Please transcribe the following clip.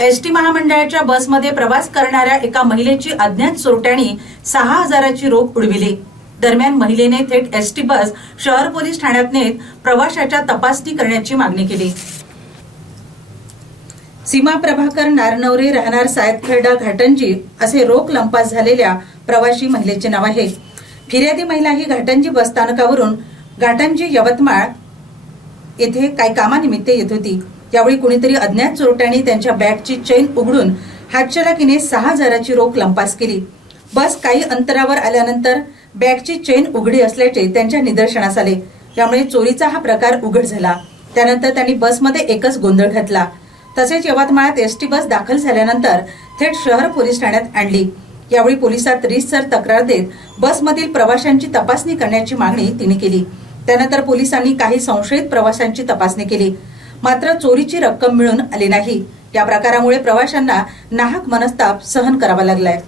ST महामंडळाच्या बसमध्ये प्रवास करणाऱ्या एका महिलेची अज्ञात चोरट्याने सहा हजाराची रोख उडविली. दरम्यान महिलेने थेट एसटी बस शहर पोलीस ठाण्यात नेत प्रवाशाच्या तपासणी करण्याची मागणी केली. सीमा प्रभाकर नारनवरे राहणार सायदखेडा घाटंजी असे रोख लंपास झालेल्या प्रवाशी महिलेचे नाव आहे. फिर्यादी महिला ही घाटंजी बसस्थानकावरून घाटंजी यवतमाळ येथे काही कामानिमित्त येत होती. यावेळी कुणीतरी अज्ञात चोरट्यांनी त्यांच्या बॅगची चेन उघडून हातचलाकीने सहा हजाराची रोख लंपास केली. बस काही अंतरावर आल्यानंतर बॅगची चेन उघडी असल्याचे त्यांच्या निदर्शनास आले. त्यामुळे चोरीचा हा प्रकार उघड झाला. त्यानंतर त्यांनी बसमध्ये एकच गोंधळ घातला. तसेच यवतमाळात एसटी बस दाखल झाल्यानंतर थेट शहर पोलीस ठाण्यात आणली. यावेळी पोलिसात रीतसर तक्रार देत बसमधील प्रवाशांची तपासणी करण्याची मागणी तिने केली. त्यानंतर पोलिसांनी काही संशयित प्रवाशांची तपासणी केली. मात्र चोरीची रक्कम मिळून आली नाही. या प्रकारामुळे प्रवाशांना नाहक मनस्ताप सहन करावा लागलाय.